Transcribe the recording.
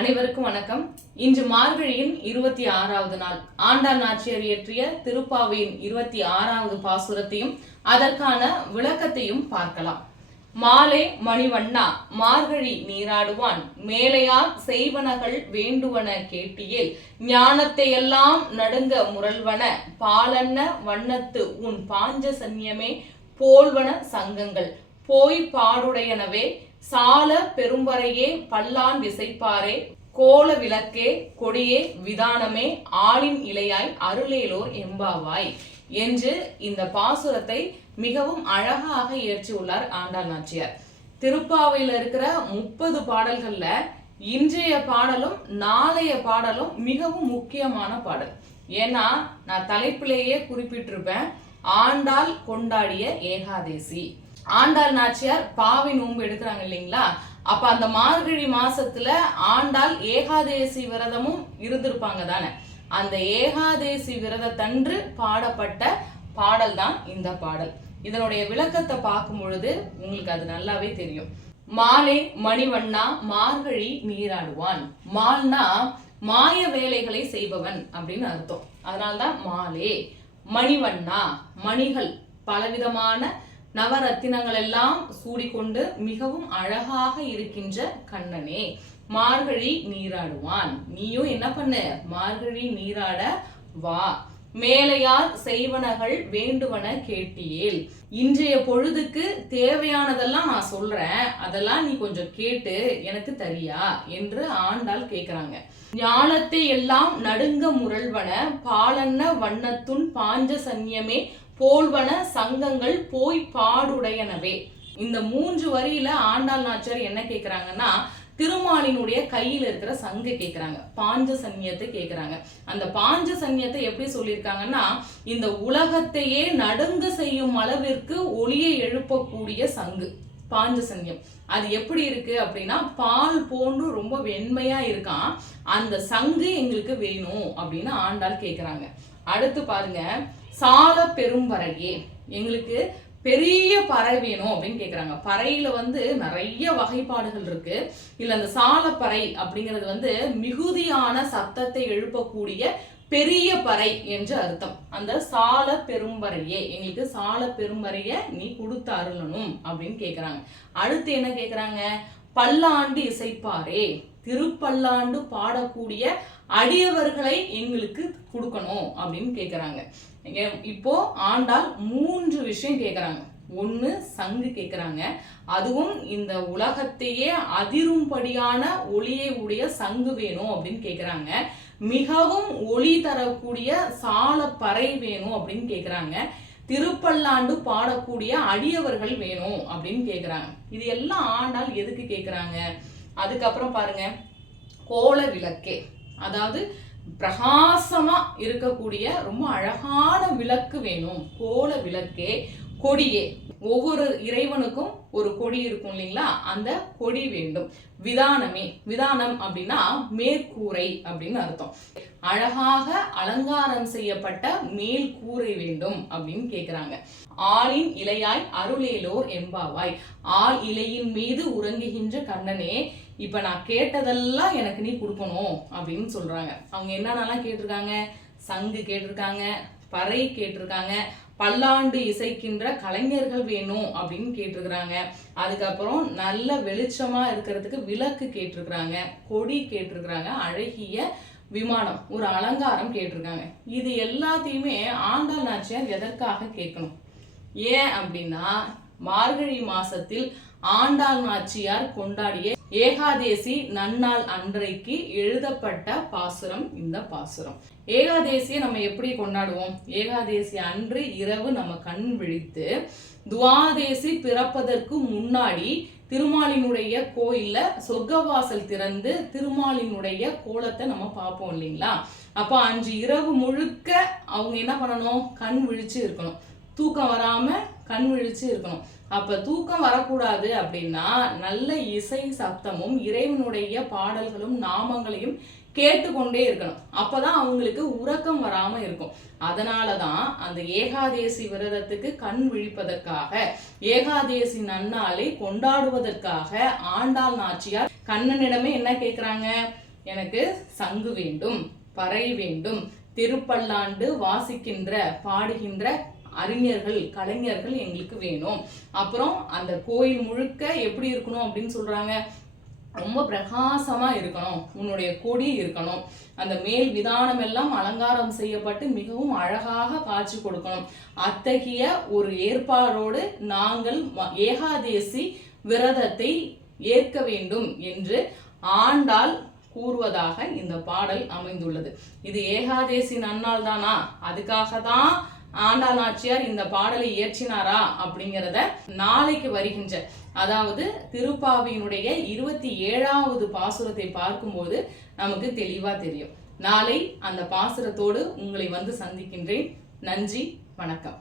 அனைவருக்கும் வணக்கம். இன்று மார்கழியின் இருபத்தி ஆறாவது நாள். ஆண்டாள் நாச்சியார் இயற்றிய திருப்பாவையின் இருபத்தி ஆறாவது பாசுரத்தையும் அதற்கான விளக்கத்தையும் பார்க்கலாம். மாலை மணிவண்ணா மார்கழி நீராடுவான். மேலையார் செய்வனகள் வேண்டுவன கேட்டியில் ஞானத்தை எல்லாம் நடுங்க முரல்வன பாலன்ன வண்ணத்து உன் பாஞ்ச சன்யமே போல்வன சங்கங்கள். போய் பாடுடையனவே சால பெரும்பறையே பல்லான் விசைப்பாரே கோல விளக்கே கொடியே விதானமே ஆளின் இலையாய் அருளேலோர் எம்பாவாய் என்று இந்த பாசுரத்தை மிகவும் அழகாக இயற்றியுள்ளார் ஆண்டாள் நாச்சியார். திருப்பாவையில் இருக்கிற முப்பது பாடல்கள்ல இன்றைய பாடலும் நாளைய பாடலும் மிகவும் முக்கியமான பாடல். ஏன்னா நான் தலைப்பிலேயே குறிப்பிட்டிருப்பேன் ஆண்டாள் கொண்டாடிய ஏகாதேசி. ஆண்டாள் நாச்சியார் பாவி நோன்பு எடுக்கிறாங்க இல்லைங்களா? அப்ப அந்த மார்கழி மாசத்துல ஆண்டாள் ஏகாதேசி விரதமும் இருந்திருப்பாங்க தானே? அந்த ஏகாதேசி விரதத்தன்று பாடப்பட்ட பாடல் தான் இந்த பாடல். இதனுடைய விளக்கத்தை பார்க்கும் பொழுது உங்களுக்கு அது நல்லாவே தெரியும். மாலை மணிவண்ணா மார்கழி நீராடுவான். மால்னா மாய வேலைகளை செய்பவன் அப்படின்னு அர்த்தம். அதனால்தான் மாலே. மணிவண்ணா மணிகள் பலவிதமான நவரத்தினங்கள் எல்லாம் சூடிக்கொண்டு மிகவும் அழகாக இருக்கின்ற கண்ணனே மார்கழி நீராடுவான். நீயும் என்ன பண்ணு? மார்கழி நீராட வா. மேலையார் செய்வனகள் வேண்டுவன கேட்டியேல். இன்றைய பொழுதுக்கு தேவையானதெல்லாம் நான் சொல்றேன். அதெல்லாம் நீ கொஞ்சம் கேட்டு எனக்கு தரியா என்று ஆண்டாள் கேக்குறாங்க. ஞானத்தை எல்லாம் நடுங்க முரள்வன. பாலன்ன வண்ணத்துன் பாஞ்ச சன்னியமே போல்வன சங்கங்கள் போய் பாடுடையனவே. இந்த மூன்று வரியில ஆண்டாள் நாச்சார் என்ன கேக்குறாங்கன்னா திருமாலினுடைய கையில் இருக்கிற சங்கை கேட்குறாங்க பாஞ்ச சன்னியத்தை கேட்குறாங்க அந்த பாஞ்ச சன்னியத்தை எப்படி சொல்லியிருக்காங்கன்னா இந்த உலகத்தையே நடுங்க செய்யும் அளவிற்கு ஒளியை எழுப்பக்கூடிய சங்கு பாஞ்சசன்யம் அது எப்படி இருக்கு அப்படின்னா பால் போன்று ரொம்ப வெண்மையா இருக்கான். அந்த சங்கு எங்களுக்கு வேணும் அப்படின்னு ஆண்டாள் கேட்குறாங்க அடுத்து பாருங்க சால பெரும்பறையே எங்களுக்கு பெரிய பறை வேணும் அப்படின்னு கேட்குறாங்க பறையில் வந்து நிறைய வகைப்பாடுகள் இருக்கு. இல்லை அந்த சாலப்பறை அப்படிங்கிறது வந்து மிகுதியான சத்தத்தை எழுப்பக்கூடிய பெரிய பறை என்று அர்த்தம். அந்த சால பெரும்பறையே எங்களுக்கு சால பெரும்பறைய நீ கொடுத்து அருளணும் அப்படின்னு கேட்குறாங்க அடுத்து என்ன கேட்குறாங்க பல்லாண்டு இசைப்பாரே. திருப்பல்லாண்டு பாடக்கூடிய அடியவர்களை எங்களுக்கு கொடுக்கணும் அப்படின்னு கேட்குறாங்க இப்போ ஆண்டால் மூன்று விஷயம் கேட்குறாங்க ஒன்று சங்கு கேட்குறாங்க அதுவும் இந்த உலகத்தையே அதிரும்படியான ஒளியை உடைய சங்கு வேணும் அப்படின்னு கேட்குறாங்க மிகவும் ஒளி தரக்கூடிய சால பறை வேணும் அப்படின்னு கேட்குறாங்க திருப்பல்லாண்டு பாடக்கூடிய அடியவர்கள் வேணும் அப்படின்னு கேட்குறாங்க இது எல்லாம் ஆண்டால் எதுக்கு கேட்குறாங்க அதுக்கப்புறம் பாருங்க கோல விளக்கே. அதாவது பிரகாசமா இருக்கக்கூடிய ரொம்ப அழகான விளக்கு வேணும். கோல விளக்கே கொடியே. ஒவ்வொரு இறைவனுக்கும் ஒரு கொடி இருக்கும் இல்லைங்களா? அந்த கொடி வேண்டும். விதானமே. விதானம் அப்படின்னா மேற்கூரை அப்படின்னு அர்த்தம். அழகாக அலங்காரம் செய்யப்பட்ட மேல் கூரை வேண்டும் அப்படின்னு கேட்குறாங்க ஆளின் இலையாய் அருளேலோர் எம்பாவாய் ஆள் இலையின் மீது உறங்குகின்ற கண்ணனே இப்ப நான் கேட்டதெல்லாம் எனக்கு நீ கொடுக்கணும் அப்படின்னு சொல்றாங்க. அவங்க என்னென்னலாம் கேட்டிருக்காங்க? சங்கு கேட்டிருக்காங்க பறை கேட்டிருக்காங்க பல்லாண்டு இசைக்கின்ற கலைஞர்கள் வேணும் அப்படின்னு கேட்டிருக்கிறாங்க. அதுக்கப்புறம் நல்ல வெளிச்சமா இருக்கிறதுக்கு விளக்கு கேட்டிருக்கிறாங்க கொடி கேட்டிருக்கிறாங்க அழகிய விமானம் ஒரு அலங்காரம் கேட்டிருக்காங்க. இது எல்லாத்தையுமே ஆண்டாள் நாச்சியார் எதற்காக கேட்கணும்? ஏன் அப்படின்னா மார்கழி மாசத்தில் ஆண்டாள் நாச்சியார் கொண்டாடிய ஏகாதேசி நன்னாள் அன்றைக்கு எழுதப்பட்ட பாசுரம் இந்த பாசுரம். ஏகாதேசியை நம்ம எப்படி கொண்டாடுவோம்? ஏகாதேசி அன்று இரவு நம்ம கண் விழித்து துவாதேசி பிறப்பதற்கு முன்னாடி திருமாலினுடைய கோயில்ல சொர்க்கவாசல் திறந்து திருமாலினுடைய கோலத்தை நம்ம பார்ப்போம் இல்லைங்களா? அப்போ அஞ்சு இரவு முழுக்க அவங்க என்ன பண்ணணும்? கண் விழிச்சு இருக்கணும். தூக்கம் வராம கண் விழிச்சு இருக்கணும். அப்ப தூக்கம் வரக்கூடாது அப்படின்னா நல்ல இசை சப்தமும் இறைவனுடைய பாடல்களும் நாமங்களையும் கேட்டுக்கொண்டே இருக்கணும். அப்பதான் அவங்களுக்கு உறக்கம் வராம இருக்கும். அதனாலதான் அந்த ஏகாதேசி விரதத்துக்கு கண் விழிப்பதற்காக ஏகாதேசி நன்னாளை கொண்டாடுவதற்காக ஆண்டாள் நாச்சியார் கண்ணனிடமே என்ன கேக்குறாங்க? எனக்கு சங்கு வேண்டும் பறை வேண்டும் திருப்பல்லாண்டு வாசிக்கின்ற பாடுகின்ற அறிஞர்கள் கலைஞர்கள் எங்களுக்கு வேணும். அப்புறம் அந்த கோயில் முழுக்க எப்படி இருக்கணும் அப்படின்னு சொல்றாங்க? ரொம்ப பிரகாசமாக இருக்கணும். உன்னுடைய கொடி இருக்கணும். அந்த மேல் விதானம் எல்லாம் அலங்காரம் செய்யப்பட்டு மிகவும் அழகாக காட்சி கொடுக்கணும். அத்தகைய ஒரு ஏற்பாடோடு நாங்கள் ஏகாதேசி விரதத்தை ஏற்க வேண்டும் என்று ஆண்டாள் கூறுவதாக இந்த பாடல் அமைந்துள்ளது. இது ஏகாதேசி நன்னாள் தானா? அதுக்காக தான் ஆண்டாள் நாச்சியார் இந்த பாடலை இயற்றினாரா அப்படிங்கிறத நாளைக்கு வருகின்ற அதாவது திருப்பாவியினுடைய இருபத்தி ஏழாவது பாசுரத்தை பார்க்கும்போது நமக்கு தெளிவா தெரியும். நாளை அந்த பாசுரத்தோடு உங்களை வந்து சந்திக்கின்றேன். நன்றி வணக்கம்.